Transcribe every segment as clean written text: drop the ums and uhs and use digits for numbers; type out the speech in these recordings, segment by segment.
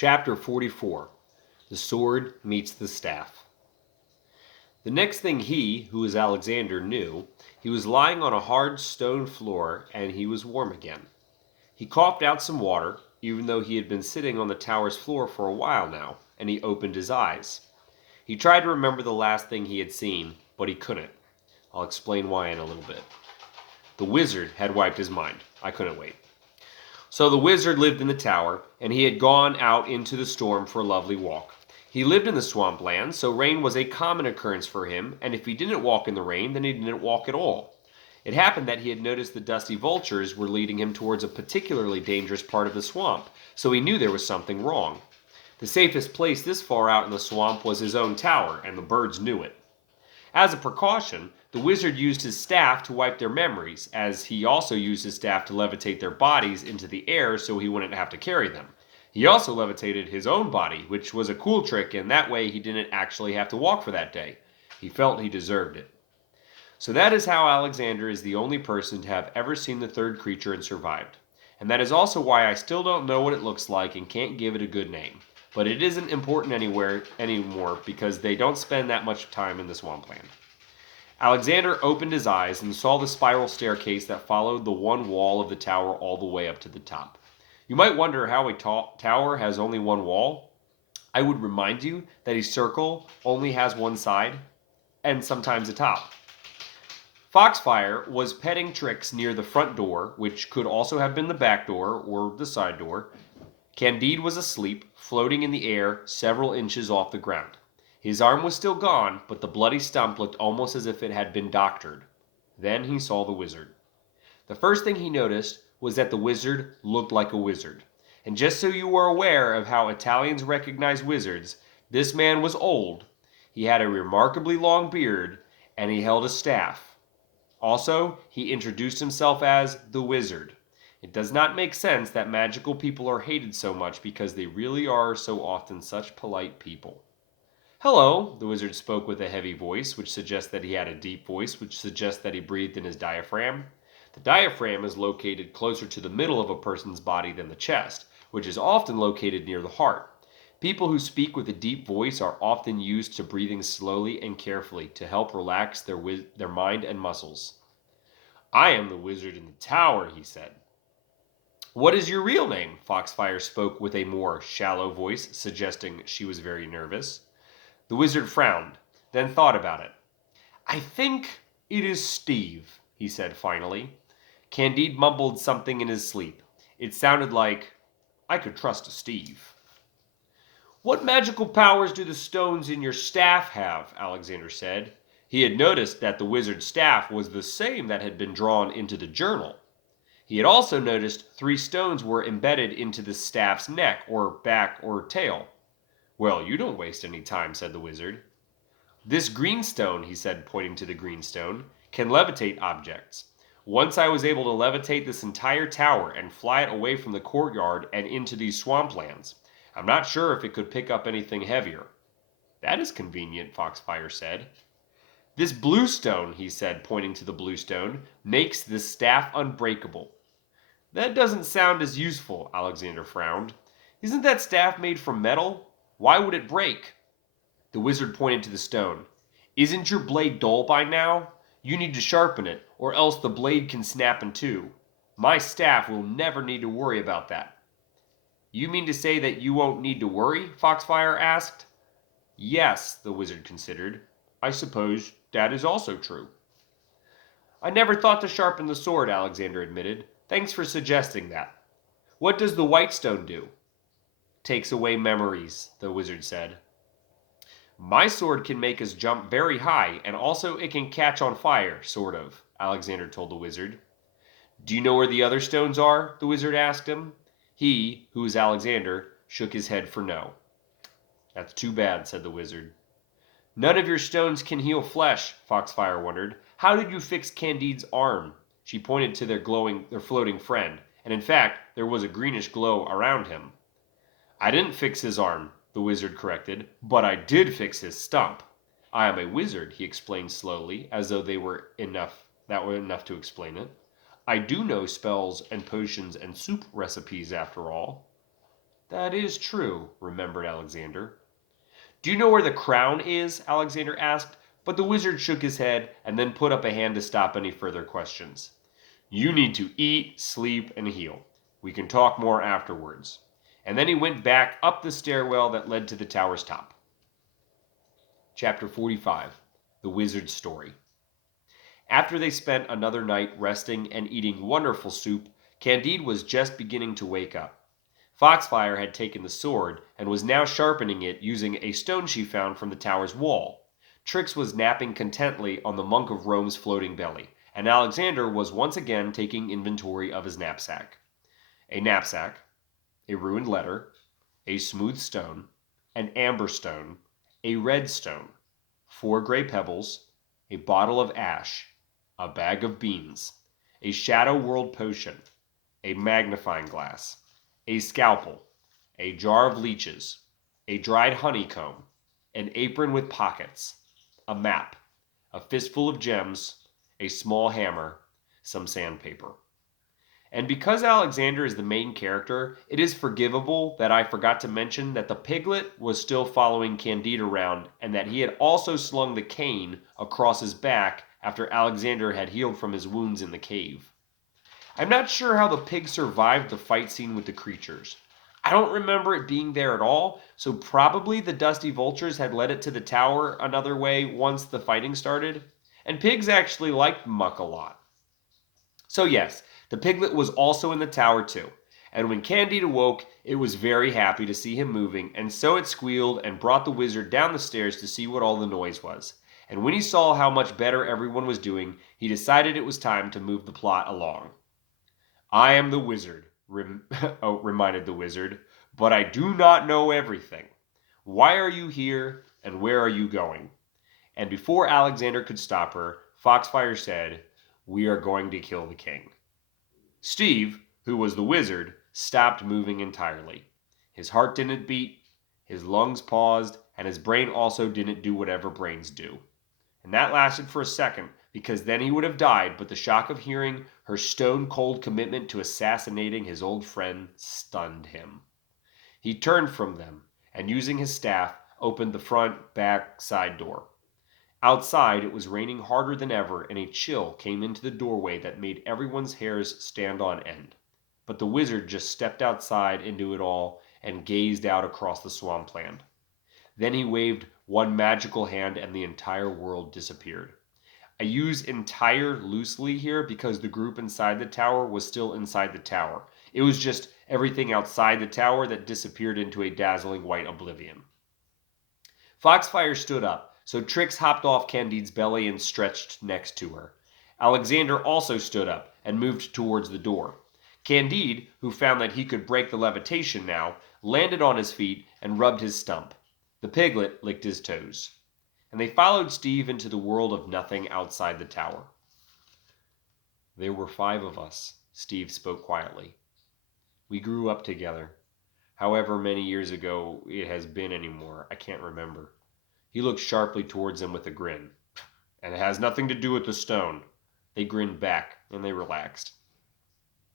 Chapter 44 The Sword Meets the Staff. The next thing he, who was Alexander, knew, he was lying on a hard stone floor and he was warm again. He coughed out some water, even though he had been sitting on the tower's floor for a while now, and he opened his eyes. He tried to remember the last thing he had seen, but he couldn't. I'll explain why in a little bit. The wizard had wiped his mind. I couldn't wait. So the wizard lived in the tower, and he had gone out into the storm for a lovely walk. He lived in the swampland, so rain was a common occurrence for him, and if he didn't walk in the rain, then he didn't walk at all. It happened that he had noticed the dusty vultures were leading him towards a particularly dangerous part of the swamp, so he knew there was something wrong. The safest place this far out in the swamp was his own tower, and the birds knew it. As a precaution, the wizard used his staff to wipe their memories, as he also used his staff to levitate their bodies into the air so he wouldn't have to carry them. He also levitated his own body, which was a cool trick, and that way he didn't actually have to walk for that day. He felt he deserved it. So that is how Alexander is the only person to have ever seen the third creature and survived. And that is also why I still don't know what it looks like and can't give it a good name. But it isn't important anymore because they don't spend that much time in the swampland. Alexander opened his eyes and saw the spiral staircase that followed the one wall of the tower all the way up to the top. You might wonder how a tower has only one wall. I would remind you that a circle only has one side and sometimes a top. Foxfire was petting Trix near the front door, which could also have been the back door or the side door. Candide was asleep, floating in the air several inches off the ground. His arm was still gone, but the bloody stump looked almost as if it had been doctored. Then he saw the wizard. The first thing he noticed was that the wizard looked like a wizard. And just so you are aware of how Italians recognize wizards, this man was old. He had a remarkably long beard, and he held a staff. Also, he introduced himself as the wizard. It does not make sense that magical people are hated so much because they really are so often such polite people. Hello, the wizard spoke with a heavy voice, which suggests that he had a deep voice, which suggests that he breathed in his diaphragm. The diaphragm is located closer to the middle of a person's body than the chest, which is often located near the heart. People who speak with a deep voice are often used to breathing slowly and carefully to help relax their mind and muscles. I am the wizard in the tower, he said. What is your real name? Foxfire spoke with a more shallow voice, suggesting she was very nervous. The wizard frowned, then thought about it. I think it is Steve, he said finally. Candide mumbled something in his sleep. It sounded like, I could trust a Steve. What magical powers do the stones in your staff have? Alexander said. He had noticed that the wizard's staff was the same that had been drawn into the journal. He had also noticed 3 stones were embedded into the staff's neck, or back, or tail. Well, you don't waste any time, said the wizard. This green stone, he said, pointing to the green stone, can levitate objects. Once I was able to levitate this entire tower and fly it away from the courtyard and into these swamplands. I'm not sure if it could pick up anything heavier. That is convenient, Foxfire said. This blue stone, he said, pointing to the blue stone, makes this staff unbreakable. That doesn't sound as useful, Alexander frowned. Isn't that staff made from metal? Why would it break? The wizard pointed to the stone. Isn't your blade dull by now? You need to sharpen it, or else the blade can snap in two. My staff will never need to worry about that. You mean to say that you won't need to worry? Foxfire asked. Yes, the wizard considered. I suppose that is also true. I never thought to sharpen the sword, Alexander admitted. Thanks for suggesting that. What does the white stone do? Takes away memories, the wizard said. My sword can make us jump very high, and also it can catch on fire, sort of, Alexander told the wizard. Do you know where the other stones are? The wizard asked him. He, who was Alexander, shook his head for no. That's too bad, said the wizard. None of your stones can heal flesh, Foxfire wondered. How did you fix Candide's arm? She pointed to their floating friend, and in fact, there was a greenish glow around him. I didn't fix his arm, the wizard corrected, but I did fix his stump. I am a wizard, he explained slowly, as though that were enough to explain it. I do know spells and potions and soup recipes after all. That is true, remembered Alexander. Do you know where the crown is? Alexander asked, but the wizard shook his head and then put up a hand to stop any further questions. You need to eat, sleep, and heal. We can talk more afterwards. And then he went back up the stairwell that led to the tower's top. Chapter 45 The Wizard's Story. After they spent another night resting and eating wonderful soup, Candide was just beginning to wake up. Foxfire had taken the sword and was now sharpening it using a stone she found from the tower's wall. Trix was napping contentedly on the Monk of Rome's floating belly, and Alexander was once again taking inventory of his knapsack. A knapsack, a ruined letter, a smooth stone, an amber stone, a red stone, 4 gray pebbles, a bottle of ash, a bag of beans, a shadow world potion, a magnifying glass, a scalpel, a jar of leeches, a dried honeycomb, an apron with pockets, a map, a fistful of gems, a small hammer, some sandpaper. And because Alexander is the main character, it is forgivable that I forgot to mention that the piglet was still following Candide around and that he had also slung the cane across his back after Alexander had healed from his wounds in the cave. I'm not sure how the pig survived the fight scene with the creatures. I don't remember it being there at all, so probably the dusty vultures had led it to the tower another way once the fighting started. And pigs actually liked muck a lot. So yes, the piglet was also in the tower too, and when Candide awoke, it was very happy to see him moving, and so it squealed and brought the wizard down the stairs to see what all the noise was. And when he saw how much better everyone was doing, he decided it was time to move the plot along. I am the wizard, reminded the wizard, but I do not know everything. Why are you here, and where are you going? And before Alexander could stop her, Foxfire said, We are going to kill the king. Steve, who was the wizard, stopped moving entirely. His heart didn't beat, his lungs paused, and his brain also didn't do whatever brains do. And that lasted for a second, because then he would have died, but the shock of hearing her stone-cold commitment to assassinating his old friend stunned him. He turned from them, and using his staff, opened the front, back, side door. Outside, it was raining harder than ever, and a chill came into the doorway that made everyone's hairs stand on end. But the wizard just stepped outside into it all and gazed out across the swampland. Then he waved one magical hand and the entire world disappeared. I use entire loosely here because the group inside the tower was still inside the tower. It was just everything outside the tower that disappeared into a dazzling white oblivion. Foxfire stood up, so Trix hopped off Candide's belly and stretched next to her. Alexander also stood up and moved towards the door. Candide, who found that he could break the levitation now, landed on his feet and rubbed his stump. The piglet licked his toes. And they followed Steve into the world of nothing outside the tower. There were 5 of us, Steve spoke quietly. We grew up together. However many years ago it has been anymore, I can't remember. He looked sharply towards them with a grin. And it has nothing to do with the stone. They grinned back, and they relaxed.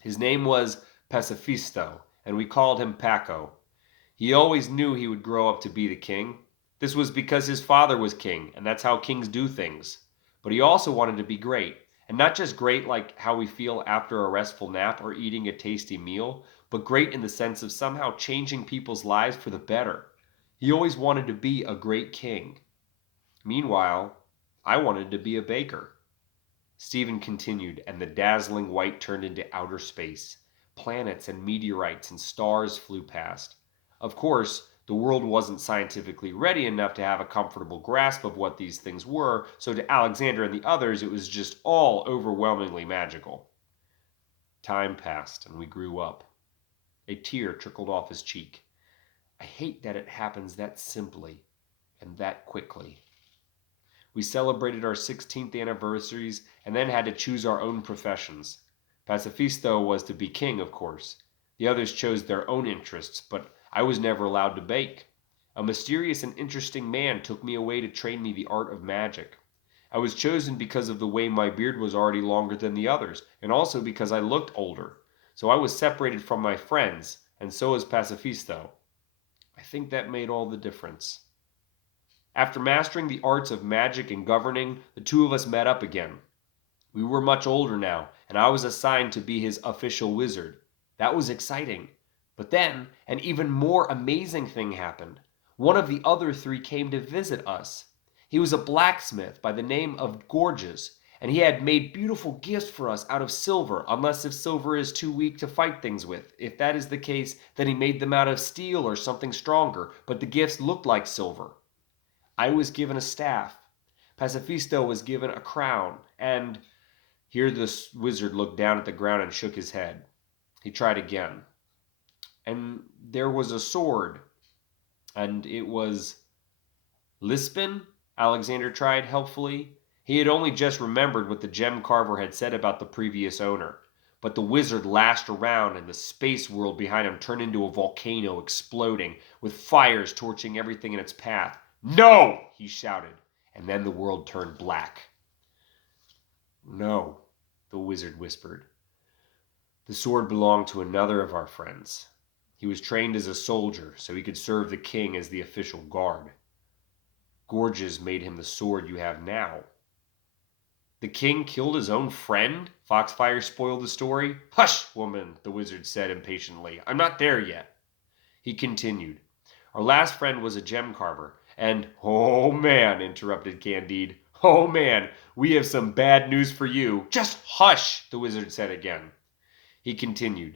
His name was Pacifisto, and we called him Paco. He always knew he would grow up to be the king. This was because his father was king, and that's how kings do things. But he also wanted to be great, and not just great like how we feel after a restful nap or eating a tasty meal, but great in the sense of somehow changing people's lives for the better. He always wanted to be a great king. Meanwhile, I wanted to be a baker. Stephen continued, and the dazzling white turned into outer space. Planets and meteorites and stars flew past. Of course, the world wasn't scientifically ready enough to have a comfortable grasp of what these things were, so to Alexander and the others it was just all overwhelmingly magical. Time passed, and we grew up. A tear trickled off his cheek. I hate that it happens that simply and that quickly. We celebrated our 16th anniversaries and then had to choose our own professions. Pacifisto was to be king, of course. The others chose their own interests, but I was never allowed to bake. A mysterious and interesting man took me away to train me the art of magic. I was chosen because of the way my beard was already longer than the others, and also because I looked older. So I was separated from my friends, and so is Pacifisto. I think that made all the difference. After mastering the arts of magic and governing, the two of us met up again. We were much older now, and I was assigned to be his official wizard. That was exciting. But then, an even more amazing thing happened. One of the other three came to visit us. He was a blacksmith by the name of Gorges, and he had made beautiful gifts for us out of silver, unless if silver is too weak to fight things with. If that is the case, then he made them out of steel or something stronger, but the gifts looked like silver. I was given a staff. Pacifisto was given a crown, and here the wizard looked down at the ground and shook his head. He tried again. And there was a sword, and it was Lispin? Alexander tried helpfully. He had only just remembered what the gem carver had said about the previous owner. But the wizard lashed around, and the space world behind him turned into a volcano exploding, with fires torching everything in its path. "No!" he shouted, and then the world turned black. "No," the wizard whispered. "The sword belonged to another of our friends. He was trained as a soldier, so he could serve the king as the official guard. Gorges made him the sword you have now." "The king killed his own friend?" Foxfire spoiled the story. "Hush, woman," the wizard said impatiently. "I'm not there yet." He continued. "Our last friend was a gem carver, and—" "Oh, man," interrupted Candide. "Oh, man, we have some bad news for you." "Just hush," the wizard said again. He continued.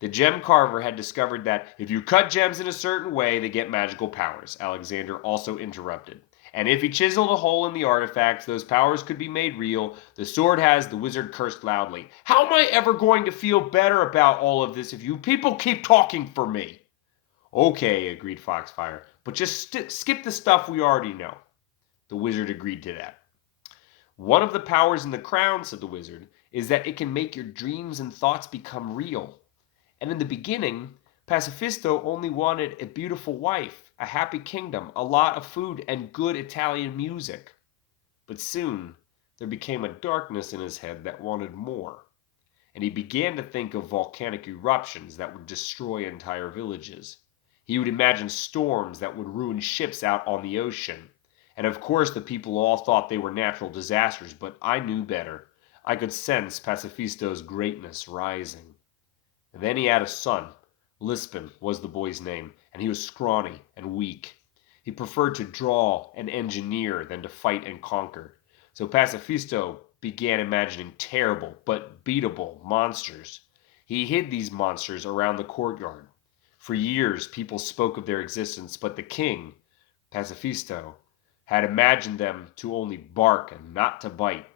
"The gem carver had discovered that if you cut gems in a certain way, they get magical powers." Alexander also interrupted. "And if he chiseled a hole in the artifacts, those powers could be made real. The sword has—" The wizard cursed loudly. "How am I ever going to feel better about all of this if you people keep talking for me?" "Okay," agreed Foxfire, "but just skip the stuff we already know." The wizard agreed to that. "One of the powers in the crown," said the wizard, "is that it can make your dreams and thoughts become real. And in the beginning, Pacifisto only wanted a beautiful wife, a happy kingdom, a lot of food, and good Italian music. But soon, there became a darkness in his head that wanted more. And he began to think of volcanic eruptions that would destroy entire villages. He would imagine storms that would ruin ships out on the ocean. And of course the people all thought they were natural disasters, but I knew better. I could sense Pacifisto's greatness rising. And then he had a son. Lispin was the boy's name, and he was scrawny and weak. He preferred to draw and engineer than to fight and conquer. So Pacifisto began imagining terrible but beatable monsters. He hid these monsters around the courtyard. For years people spoke of their existence, but the king, Pacifisto, had imagined them to only bark and not to bite.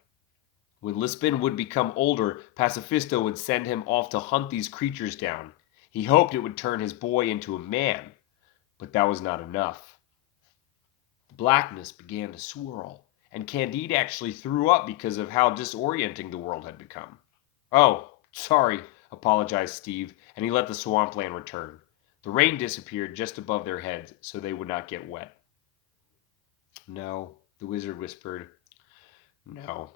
When Lispin would become older, Pacifisto would send him off to hunt these creatures down. He hoped it would turn his boy into a man, but that was not enough. The blackness began to swirl, and Candide actually threw up because of how disorienting the world had become. "Oh, sorry," apologized Steve, and he let the swampland return. The rain disappeared just above their heads, so they would not get wet. "No," the wizard whispered. "No.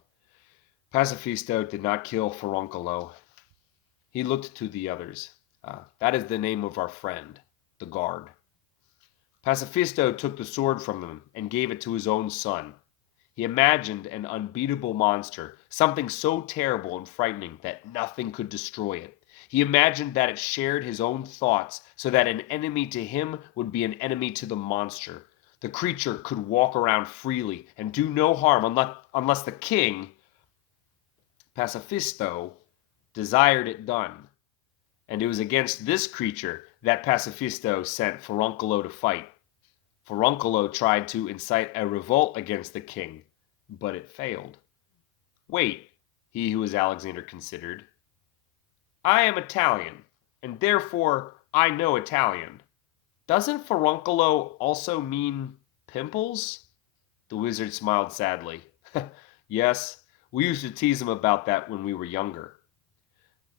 Pacifisto did not kill Furuncolo." He looked to the others. "That is the name of our friend, the guard." Pacifisto took the sword from him and gave it to his own son. He imagined an unbeatable monster, something so terrible and frightening that nothing could destroy it. He imagined that it shared his own thoughts, so that an enemy to him would be an enemy to the monster. The creature could walk around freely and do no harm unless the king, Pacifisto, desired it done. And it was against this creature that Pacifisto sent Furuncolo to fight. Furuncolo tried to incite a revolt against the king, but it failed. "Wait," he who was Alexander considered. "I am Italian, and therefore I know Italian. Doesn't Furuncolo also mean pimples?" The wizard smiled sadly. "Yes, we used to tease him about that when we were younger."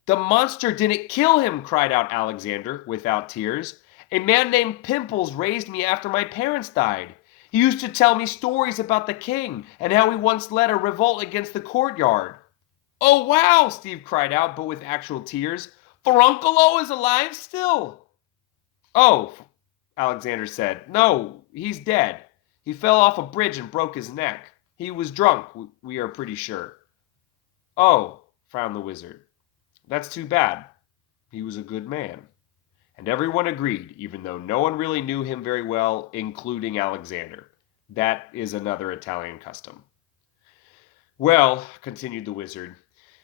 "The monster didn't kill him," cried out Alexander, without tears. "A man named Pimples raised me after my parents died. He used to tell me stories about the king and how he once led a revolt against the courtyard." "Oh, wow!" Steve cried out, but with actual tears. "Furuncolo is alive still." Oh, Alexander said. No, he's dead. He fell off a bridge and broke his neck. He was drunk, we are pretty sure. Oh, frowned the wizard. That's too bad. He was a good man. And everyone agreed, even though no one really knew him very well, including Alexander. That is another Italian custom. Well, continued the wizard,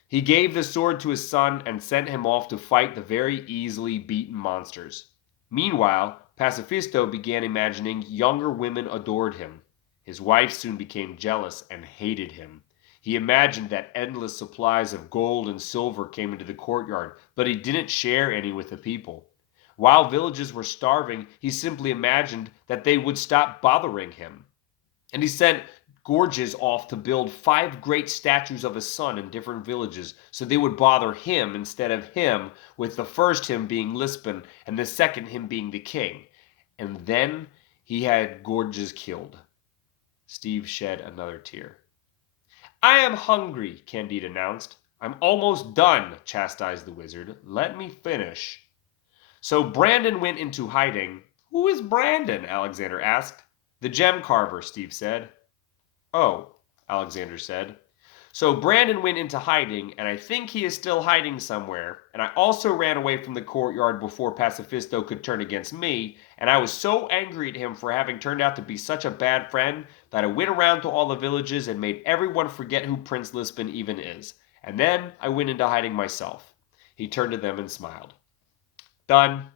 he gave the sword to his son and sent him off to fight the very easily beaten monsters. Meanwhile, Pacifisto began imagining younger women adored him. His wife soon became jealous and hated him. He imagined that endless supplies of gold and silver came into the courtyard, but he didn't share any with the people. While villages were starving, he simply imagined that they would stop bothering him. And he sent Gorges off to build 5 great statues of his son in different villages, so they would bother him instead of him, with the first him being Lisbon and the second him being the king. And then he had Gorges killed. Steve shed another tear. I am hungry, Candide announced. I'm almost done, chastised the wizard. Let me finish. So Brandon went into hiding. Who is Brandon? Alexander asked. The gem carver, Steve said. Oh, Alexander said. So Brandon went into hiding, and I think he is still hiding somewhere. And I also ran away from the courtyard before Pacifisto could turn against me, and I was so angry at him for having turned out to be such a bad friend that I went around to all the villages and made everyone forget who Prince Lisbon even is. And then I went into hiding myself. He turned to them and smiled. Done.